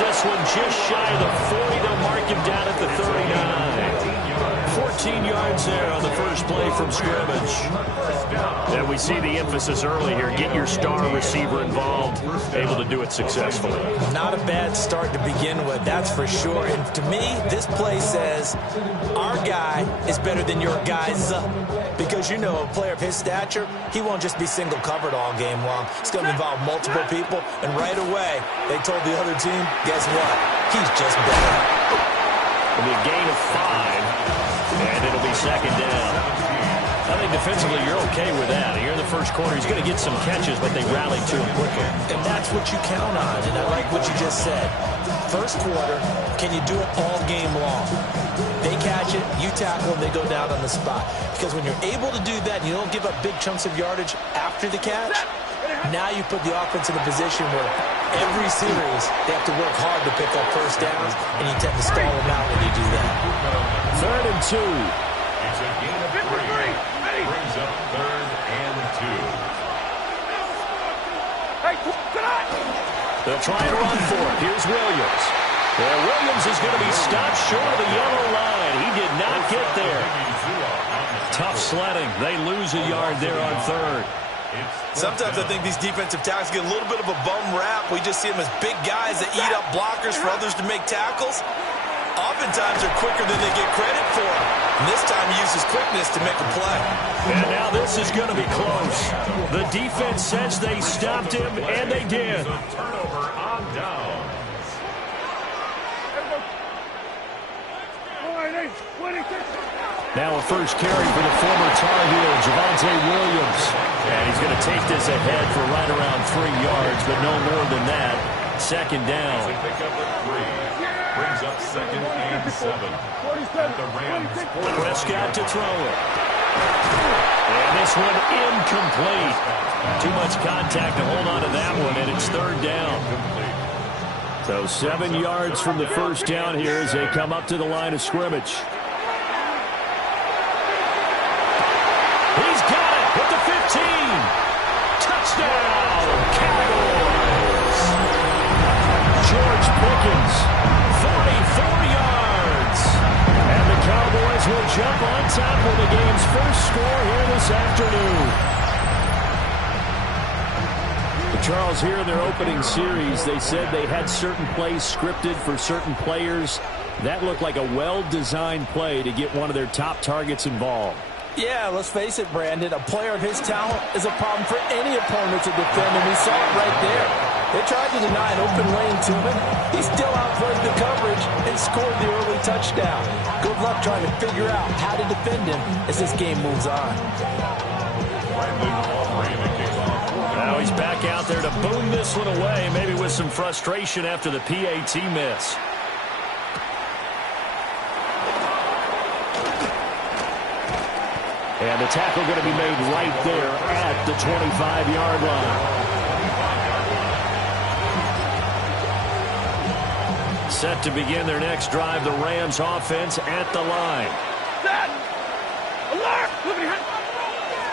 this one just shy of the 40. They'll mark him down at the 39. 14 yards there on the first play from scrimmage. And we see the emphasis early here. Get your star receiver involved. Able to do it successfully. Not a bad start to begin with, that's for sure. And to me, this play says our guy is better than your guys. Because, you know, a player of his stature, he won't just be single covered all game long. It's going to involve multiple people. And right away, they told the other team, guess what? He's just better. It'll be a gain of 5. And it'll be second down. I think defensively you're okay with that. Here in the first quarter, he's going to get some catches, but they rallied to him quickly. And that's what you count on, and I like what you just said. First quarter, can you do it all game long? They catch it, you tackle, and they go down on the spot. Because when you're able to do that, and you don't give up big chunks of yardage after the catch, now you put the offense in a position where every series they have to work hard to pick up first downs, and you tend to stall them out when you do that. 3rd and 2. It's a gain of 3. Brings up 3rd and 2. They'll try and run for it. Here's Williams. Williams is going to be stopped short of the yellow line. He did not get there. Tough sledding. They lose a yard there on 3rd. Sometimes I think these defensive tackles get a little bit of a bum rap. We just see them as big guys that eat up blockers for others to make tackles. Oftentimes they're quicker than they get credit for. And this time he uses quickness to make a play. And now this is going to be close. The defense says they stopped him, and they did. Turnover on downs. Now a first carry for the former Tar Heel, Javonte Williams. And he's going to take this ahead for right around 3 yards, but no more than that. Second down. Pick up at 3. Brings up 2nd and 7. At the Rams. Prescott to throw it. And this one incomplete. Too much contact to hold on to that one, and it's 3rd down. So 7 yards from the first down here as they come up to the line of scrimmage. He's got it with the 15. Touchdown, Cowboys. George Pickens, 44 yards. And the Cowboys will jump on top with the game's first score here this afternoon. Charles, here in their opening series, they said they had certain plays scripted for certain players. That looked like a well-designed play to get one of their top targets involved. Yeah, let's face it, Brandon. A player of his talent is a problem for any opponent to defend, and we saw it right there. They tried to deny an open lane to him. He still outplayed the coverage and scored the early touchdown. Good luck trying to figure out how to defend him as this game moves on. Now he's back out there to boom this one away, maybe with some frustration after the PAT miss. And the tackle going to be made right there at the 25-yard line. Set to begin their next drive, the Rams offense at the line.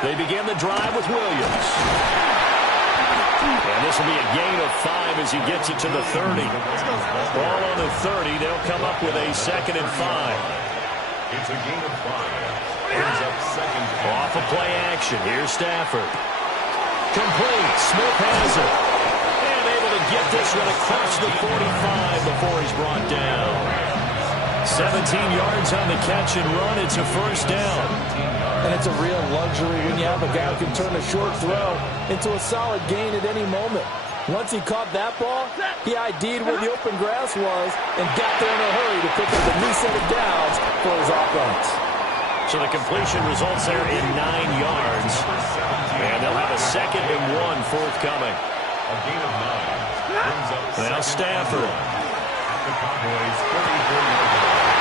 They begin the drive with Williams. And this will be a gain of 5 as he gets it to the 30. Ball on the 30. They'll come up with a 2nd and 5. It's a gain of 5. Brings up 2nd. Off of play action. Here's Stafford. Complete. Smith has it. And able to get this one across the 45 before he's brought down. 17 yards on the catch and run. It's a first down. And it's a real luxury when you have a guy who can turn a short throw into a solid gain at any moment. Once he caught that ball, he ID'd where the open grass was and got there in a hurry to pick up a new set of downs for his offense. So the completion results there in 9 yards. And they'll have a 2nd and 1 forthcoming. A gain of 9. Now Stafford. The Cowboys 34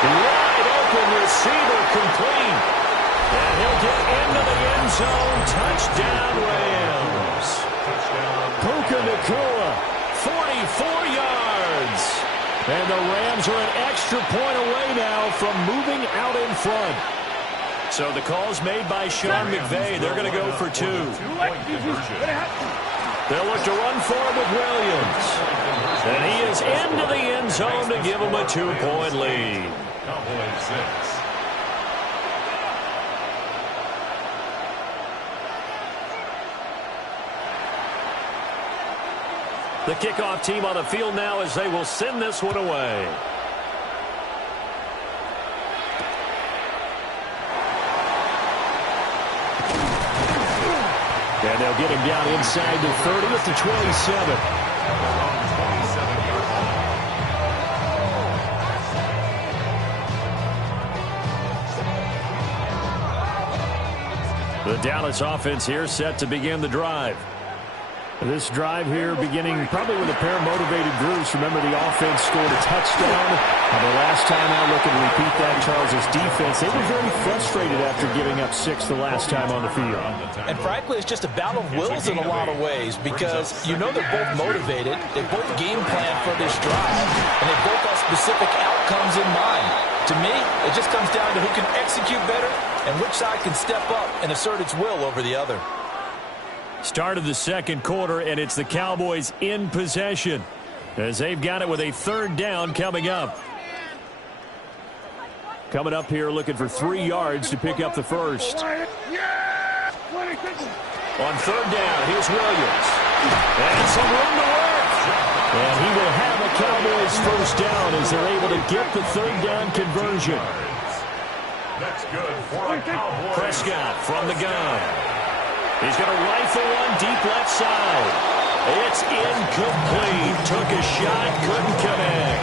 Wide open receiver complete. And he'll get into the end zone. Touchdown Rams. Puka Nacua, 44 yards. And the Rams are an extra point away now from moving out in front. So the call's made by Sean McVay. They're going to go for 2. They'll look to run for it with Williams. And he is into the end zone to give them a 2-point lead. Cowboys 6. The kickoff team on the field now as they will send this one away. And they'll get him down inside the 30 at the 27. The Dallas offense here set to begin the drive. This drive here beginning probably with a pair of motivated groups. Remember, the offense scored a touchdown. The last time out, looking to repeat that, Charles' defense, they were very frustrated after giving up 6 the last time on the field. And frankly, it's just a battle of wills in a lot of ways because you know they're both motivated. They both game plan for this drive, and they both have specific outcomes in mind. To me, it just comes down to who can execute better and which side can step up and assert its will over the other. Start of the second quarter, and it's the Cowboys in possession as they've got it with a 3rd down coming up. Coming up here looking for 3 yards to pick up the first. On 3rd down, here's Williams. And some room to work. And he will have a Cowboys first down as they're able to get the 3rd down conversion. That's good for a Cowboys. Prescott from the gun. He's going to rifle one deep left side. It's incomplete. Took a shot, couldn't connect.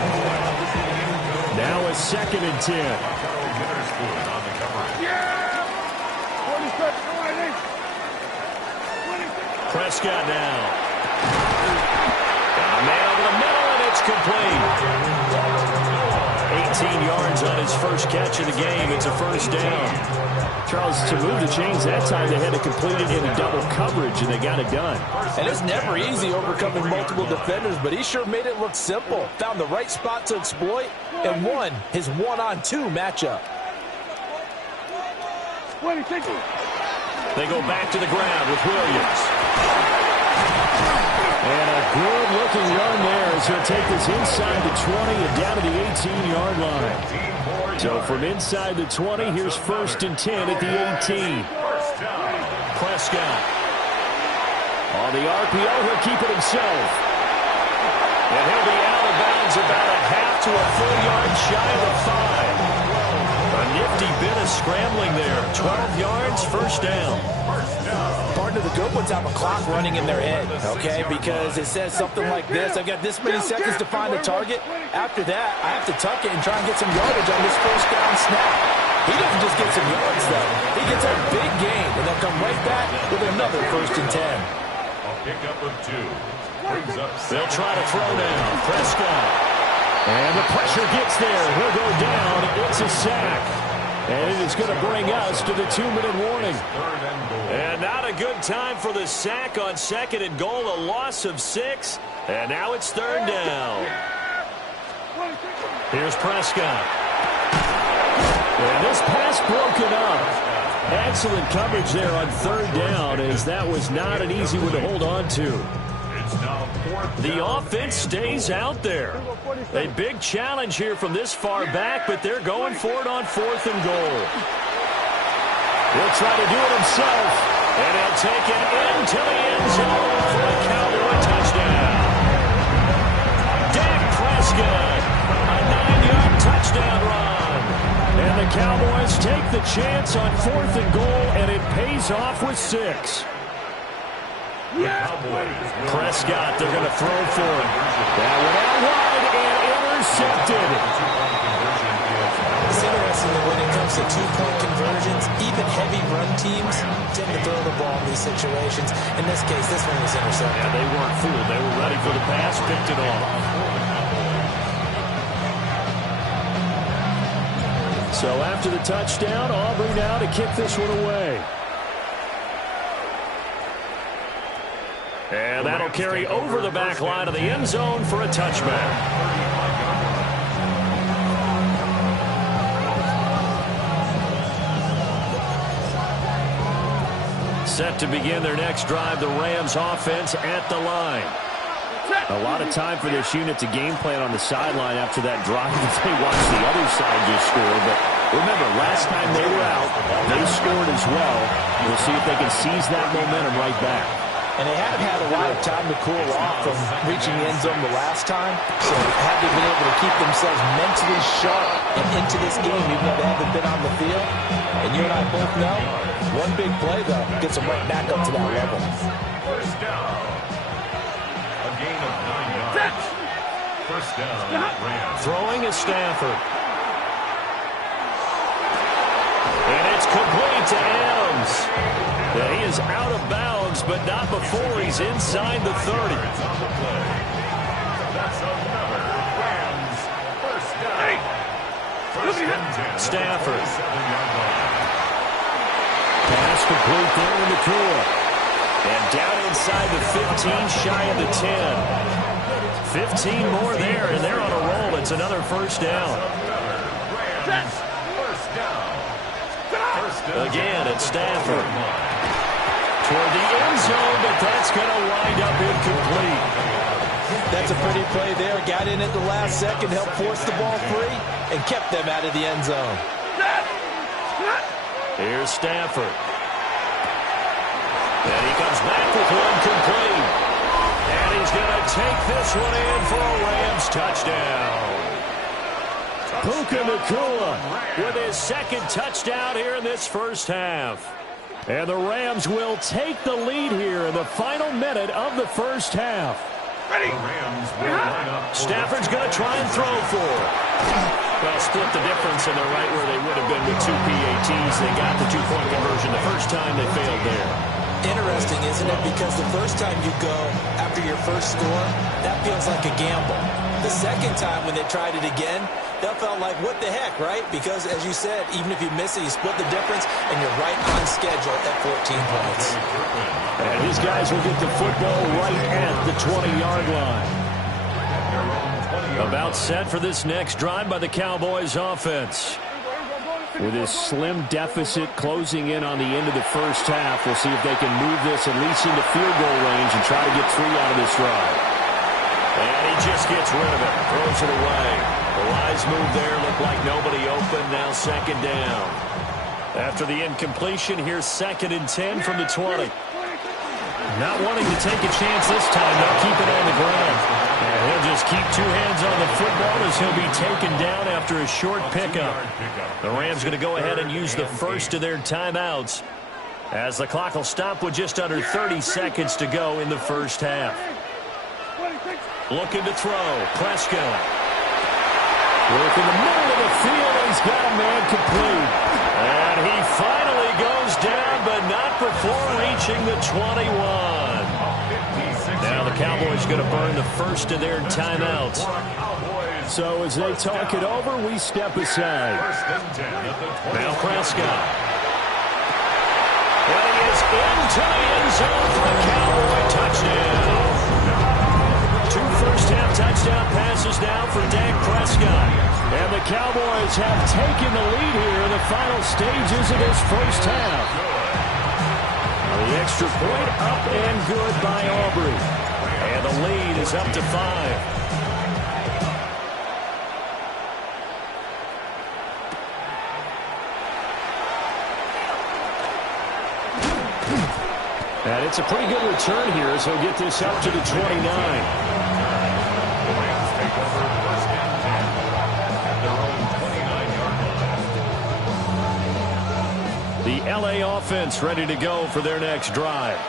Now a 2nd and 10. Prescott now. Got a man over the middle, and it's complete. 18 yards on his first catch of the game. It's a first down. Charles, to move the chains that time, they had to complete it in a double coverage, and they got it done. And it's never easy overcoming multiple defenders, but he sure made it look simple. Found the right spot to exploit and won his 1-on-2 matchup. They go back to the ground with Williams. And a good-looking run there as he'll take this inside the 20 and down to the 18-yard line. So from inside the 20, here's 1st and 10 at the 18. Prescott. On the RPO, he'll keep it himself. And he'll be out of bounds about a half to a full yard shy of the 5. A nifty bit of scrambling there. 12 yards, first down. Partner, the good ones have a clock running in their head, okay? Because it says something like this. I've got this many seconds to find the target. After that, I have to tuck it and try and get some yardage on this first down snap. He doesn't just get some yards, though. He gets a big gain, and they'll come right back with another 1st and 10. A pickup of 2. Brings up 7. They'll try to throw now. Prescott. And the pressure gets there. He'll go down. It's a sack. And it is going to bring us to the 2-minute warning. And not a good time for the sack on 2nd and goal. A loss of 6. And now it's 3rd down. Here's Prescott. And this pass broken up. Excellent coverage there on 3rd down, as that was not an easy one to hold on to. The offense stays out there. A big challenge here from this far back, but they're going for it on 4th and goal. He'll try to do it himself, and he'll take it into the end zone for a Cowboy touchdown. Dak Prescott, a 9-yard touchdown run. And the Cowboys take the chance on 4th and goal, and it pays off with 6. Prescott, they're going to throw for him. That went out wide and intercepted. It's interesting that when it comes to 2-point conversions, even heavy run teams tend to throw the ball in these situations. In this case, this one was intercepted. Yeah, they weren't fooled. They were ready for the pass, picked it off. So after the touchdown, Aubrey now to kick this one away. And that'll carry over the back line of the end zone for a touchback. Set to begin their next drive, the Rams offense at the line. A lot of time for this unit to game plan on the sideline after that drive that they watched the other side just score. But remember, last time they were out, they scored as well. We'll see if they can seize that momentum right back. And they haven't had a lot of time to cool off from reaching the end zone the last time. So have they been able to keep themselves mentally sharp and into this game even though they haven't been on the field? And you and I both know, one big play, though, gets them right back up to that level. First down. A gain of 9 yards. First down, Rams. Throwing is Stafford. And it's complete to Adams. Yeah, he is out of bounds, but not before he's inside the 30. That's another Rams first down. First and 10. Stafford. 7-yard line. Pass complete there in the Nakua. And down inside the 15, shy of the 10. 15 more there, and they're on a roll. It's another first down. Rams first down. Again, it's Stafford. Toward the end zone, but that's going to wind up incomplete. That's a pretty play there. Got in at the last second, helped force the ball free, and kept them out of the end zone. Here's Stafford. And he comes back with one complete. And he's going to take this one in for a Rams touchdown. Puka Nakua with his second touchdown here in this first half. And the Rams will take the lead here in the final minute of the first half. Stafford's going to try and throw for it. Well, split the difference, and they're right where they would have been with 2 PATs. They got the 2-point conversion the first time. They failed there. Interesting, isn't it? Because the first time you go after your first score, that feels like a gamble. The second time when they tried it again, that felt like, what the heck, right? Because, as you said, even if you miss it, you split the difference, and you're right on schedule at 14 points. And these guys will get the football right at the 20-yard line. About set for this next drive by the Cowboys offense. With this slim deficit closing in on the end of the first half, we'll see if they can move this at least into field goal range and try to get 3 out of this drive. And he just gets rid of it, throws it away. The wise move there, looked like nobody open, now second down. After the incompletion, here's 2nd and 10 from the 20. Not wanting to take a chance this time, they'll keep it on the ground. And he'll just keep 2 hands on the football as he'll be taken down after a short pickup. The Rams going to go ahead and use the first of their timeouts as the clock will stop with just under 30 seconds to go in the first half. Looking to throw, Prescott. Work in the middle of the field, and he's got a man complete. And he finally goes down, but not before reaching the 21. Now the Cowboys going to burn the first of their timeouts. So as they talk it over, we step aside. Now Prescott. And he is into the end zone for a Cowboy touchdown. 2 first-half touchdown passes now for Dak Prescott. And the Cowboys have taken the lead here in the final stages of this first half. The extra point up and good by Aubrey. And the lead is up to 5. And it's a pretty good return here as he'll get this up to the 29. The LA offense ready to go for their next drive.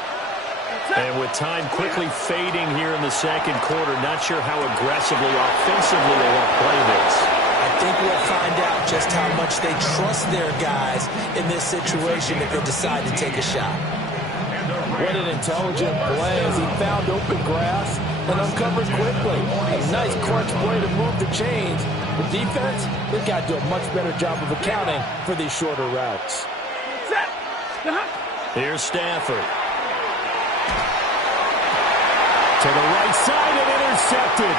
And with time quickly fading here in the second quarter, not sure how aggressively, offensively they want to play this. I think we'll find out just how much they trust their guys in this situation if they decide to take a shot. What an intelligent play as he found open grass and uncovered quickly. A nice crunch play to move the chains. The defense, they've got to do a much better job of accounting for these shorter routes. Here's Stafford. To the right side and intercepted.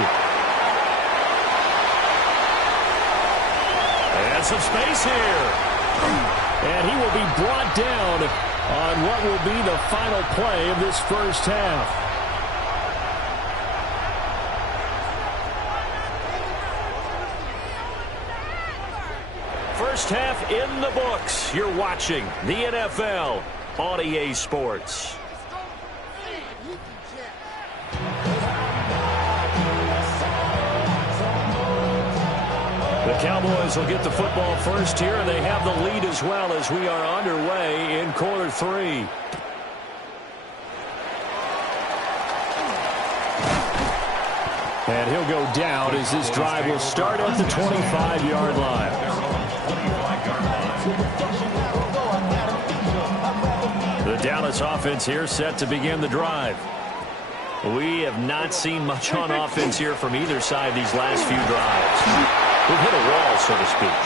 And some space here. And he will be brought down on what will be the final play of this first half. First half in the books. You're watching the NFL on EA Sports. The Cowboys will get the football first here, and they have the lead as well as we are underway in quarter 3. And he'll go down as this drive will start at the 25-yard line. The Dallas offense here set to begin the drive. We have not seen much on offense here from either side these last few drives. We've hit a wall, so to speak.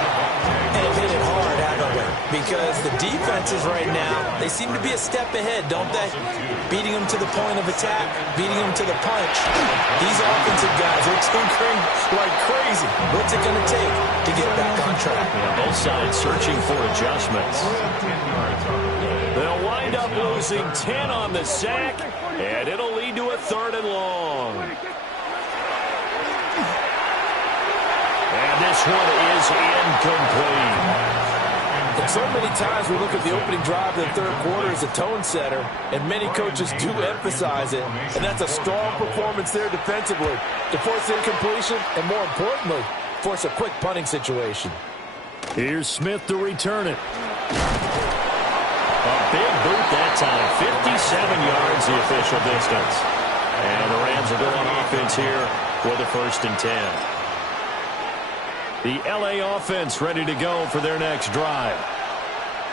And hit it hard, haven't we? Because the defenses right now, they seem to be a step ahead, don't they? Beating them to the point of attack, beating them to the punch. These offensive guys are tinkering like crazy. What's it going to take to get back on track? Yeah, both sides searching for adjustments. They'll wind up losing 10 on the sack, and it'll lead to a 3rd and long. And this one is incomplete. And so many times we look at the opening drive of the third quarter as a tone setter, and many coaches do emphasize it, and that's a strong performance there defensively to force incompletion and, more importantly, force a quick punting situation. Here's Smith to return it. A big boot that time, 57 yards the official distance. And the Rams will go on offense here with a 1st and 10. The LA offense ready to go for their next drive.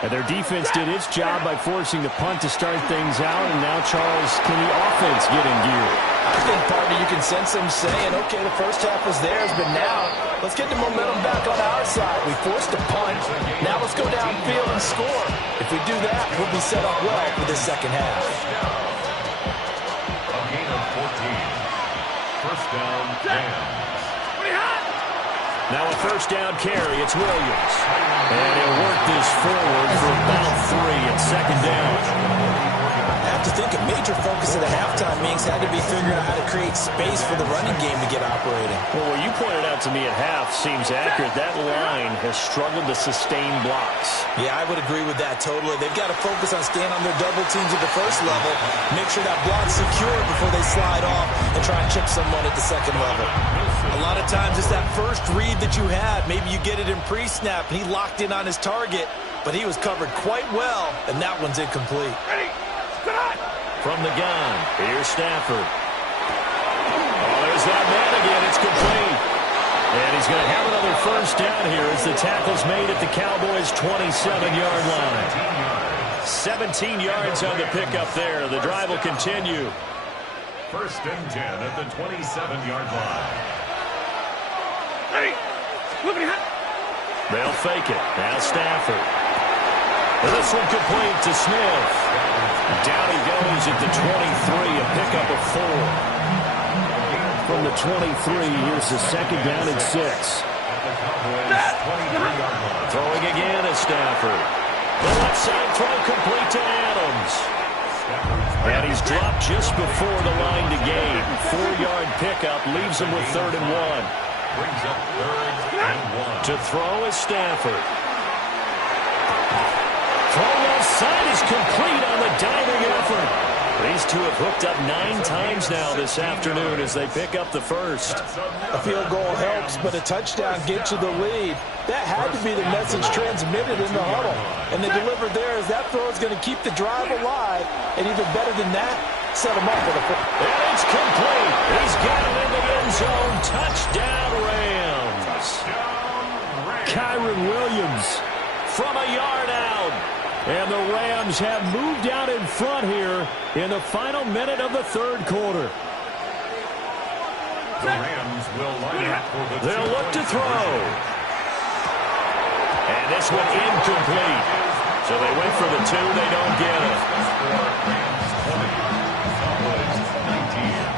And their defense did its job by forcing the punt to start things out. And now, Charles, can the offense get in gear? I think, partner, you can sense them saying, okay, the first half was theirs, but now let's get the momentum back on our side. We forced a punt. Now let's go downfield and score. If we do that, we'll be set up well for the second half. A gain of 14. First down, Rams. Now a 1st down carry. It's Williams. And he'll work this forward for about 3 and 2nd down. I have to think a major focus of the halftime meetings had to be figuring out how to create space for the running game to get operating. Well, what you pointed out to me at half seems accurate. That line has struggled to sustain blocks. Yeah, I would agree with that totally. They've got to focus on staying on their double teams at the first level, make sure that block's secure before they slide off and try and chip someone at the second level. A lot of times it's that first read that you had. Maybe you get it in pre-snap. He locked in on his target, but he was covered quite well, and that one's incomplete. From the gun, here's Stafford. Oh, there's that man again. It's complete. And he's going to have another 1st down here as the tackle's made at the Cowboys' 27-yard line. 17 yards on the pickup there. The drive will continue. 1st and 10 at the 27-yard line. They'll fake it. Now Stafford. And this one complete to Smith. Down he goes at the 23, a pickup of 4. From the 23, here's the 2nd down and 6. Throwing again at Stafford. The left side throw complete to Adams. And he's dropped just before the line to gain. 4-yard pickup leaves him with 3rd and 1. Brings up 3rd and 1. To throw is Stafford. Throw left side is complete on the diving effort. These two have hooked up 9 times now this afternoon as they pick up the 1st. A field goal helps, but a touchdown gets you the lead. That had to be the message transmitted in the huddle. And they delivered there as that throw is going to keep the drive alive. And even better than that, set them up with a... And it's complete. He's got it in the end zone. Touchdown, Rams. Kyron Williams from a yard out. And the Rams have moved out in front here in the final minute of the 3rd quarter. The Rams will line up for the... They'll look to throw. And this one incomplete. So they went for the 2. They don't get it.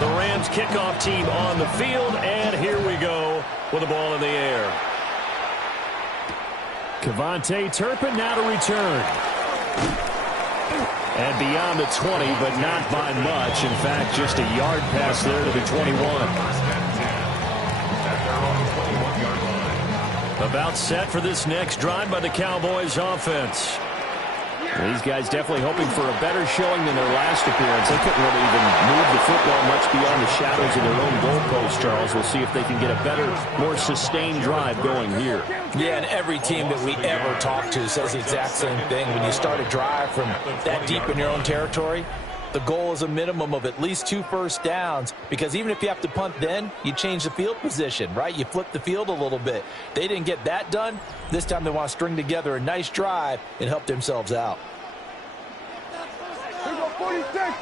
The Rams kickoff team on the field. And here we go with the ball in the air. Kevontae Turpin now to return. And beyond the 20, but not by much. In fact, just a yard pass there to the 21. A About set for this next drive by the Cowboys offense. These guys definitely hoping for a better showing than their last appearance. They couldn't really even move the football much beyond the shadows of their own goalpost, Charles. We'll see if they can get a better, more sustained drive going here. Yeah, and every team that we ever talk to says the exact same thing. When you start a drive from that deep in your own territory, the goal is a minimum of at least 2 first downs, because even if you have to punt then, you change the field position, right? You flip the field a little bit. They didn't get that done. This time they want to string together a nice drive and help themselves out. Here we go, 46. Yeah,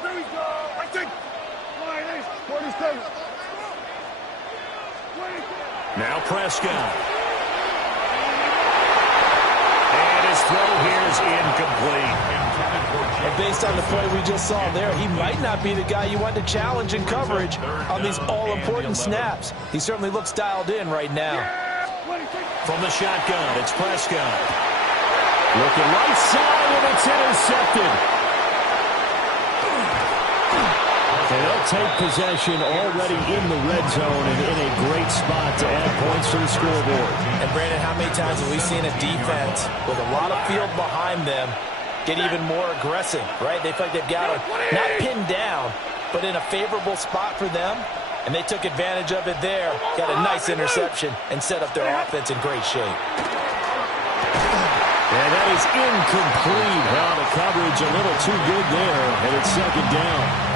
there we go. I think 46. Now Prescott. And his throw here is incomplete. And based on the play we just saw there, he might not be the guy you want to challenge in coverage on these all-important snaps. He certainly looks dialed in right now. From the shotgun, it's Prescott. Looking right side, and it's intercepted. And they'll take possession already in the red zone and in a great spot to add points to the scoreboard. And, Brandon, how many times have we seen a defense with a lot of field behind them get even more aggressive, right? They feel like they've got them not pinned down, but in a favorable spot for them, and they took advantage of it there, got a nice interception, and set up their offense in great shape. And that is incomplete. Well, the coverage a little too good there, and it's second down.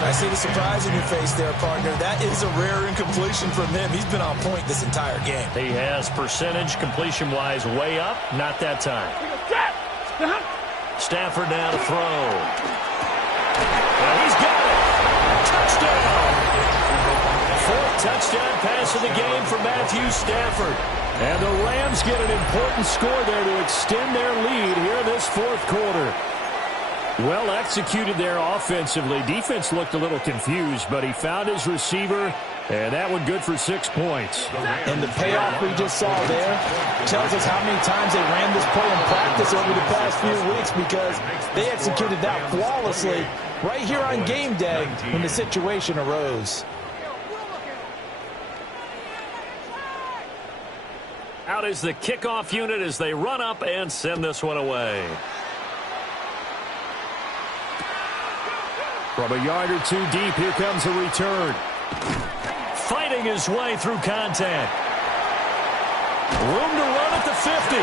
I see the surprise in your face there, partner. That is a rare incompletion from him. He's been on point this entire game. He has percentage completion-wise way up. Not that time. Stafford now to throw. Well, he's got it. Touchdown. 4th touchdown pass of the game for Matthew Stafford. And the Rams get an important score there to extend their lead here in this 4th quarter. Well executed there offensively. Defense looked a little confused, but he found his receiver, and that one good for 6 points. And the payoff we just saw there tells us how many times they ran this play in practice over the past few weeks, because they executed that flawlessly right here on game day when the situation arose. Out is the kickoff unit as they run up and send this one away. From a yard or two deep, here comes a return. Fighting his way through contact. Room to run at the 50.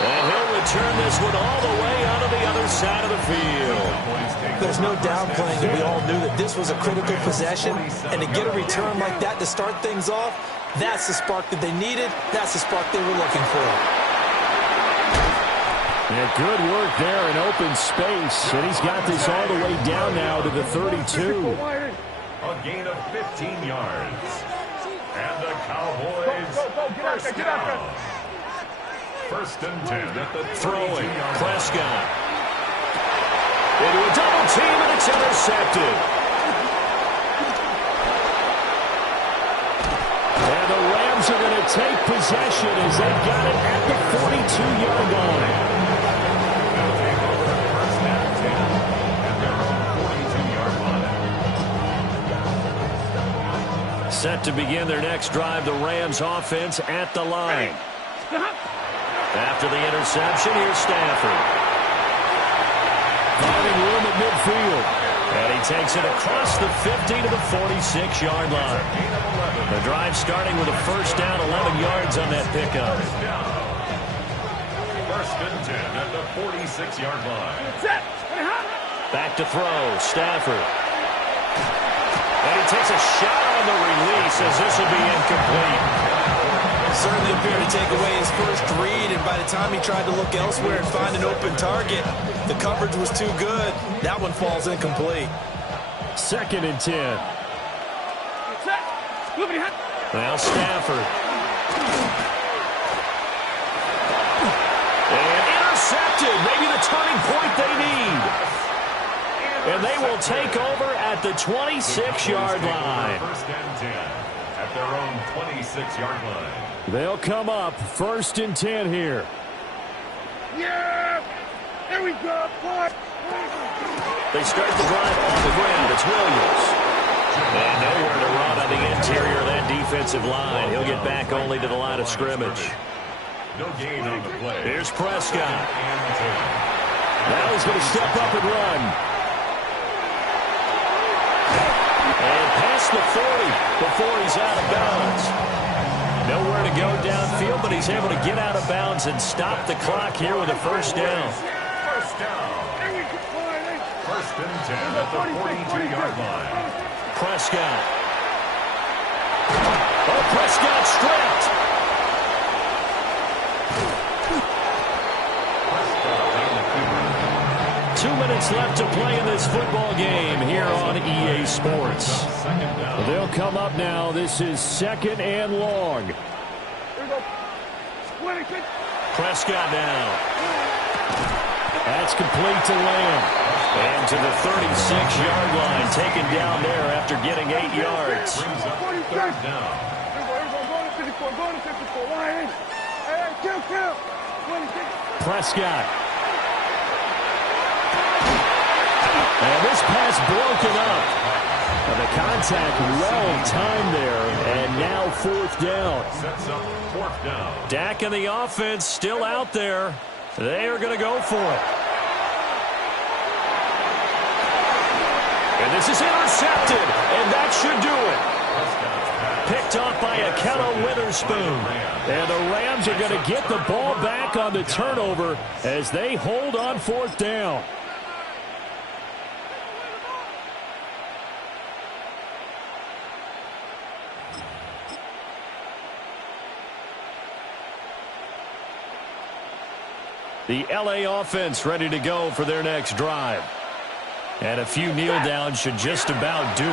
And he'll return this one all the way out of the other side of the field. There's no downplaying that we all knew that this was a critical possession, and to get a return like that to start things off, that's the spark that they needed. That's the spark they were looking for. Yeah, good work there in open space, and he's got this all the way down now to the 32. A gain of 15 yards. And the Cowboys first down. 1st and 10 at the throwing. 32-yard Prescott. Into a double team, and it's intercepted. And the Rams are going to take possession as they've got it at the 42-yard line. Set to begin their next drive, the Rams offense at the line. After the interception, here's Stafford. Finding room at midfield. And he takes it across the 50 to the 46-yard line. The drive starting with a first down, 11 yards on that pickup. 1st and 10 at the 46-yard line. Back to throw, Stafford. And he takes a shot on the release as this will be incomplete. Certainly appeared to take away his first read, and by the time he tried to look elsewhere and find an open target, the coverage was too good. That one falls incomplete. 2nd and 10. Now Stafford. And intercepted. Maybe the turning point they need. And they will take over at the 26-yard line. 1st and 10 at their own 26-yard line. They'll come up 1st and 10 here. Yeah! There we go! They start the drive on the ground. It's Williams. And nowhere to run on the interior of that defense. offensive line. He'll get back only to the line of scrimmage. No gain on the play. Here's Prescott. Now he's going to step up and run. And past the 40 before he's out of bounds. Nowhere to go downfield, but he's able to get out of bounds and stop the clock here with a first down. First down. First and 10 at the 42-yard line. Prescott. Oh, Prescott stripped. 2 minutes left to play in this football game here on EA Sports. They'll come up now. This is 2nd and long. Prescott now. That's complete to Lamb. And to the 36-yard line, taken down there after getting 8 yards. Third down. Prescott. And this pass broken up. And the contact well timed there, and now 4th down. Sets up 4th down. Dak and the offense still out there. They are going to go for it. And this is intercepted, and that should do it. Picked off by Akello Witherspoon. And the Rams are going to get the ball back on the turnover as they hold on 4th down. The LA offense ready to go for their next drive. And a few kneel downs should just about do it.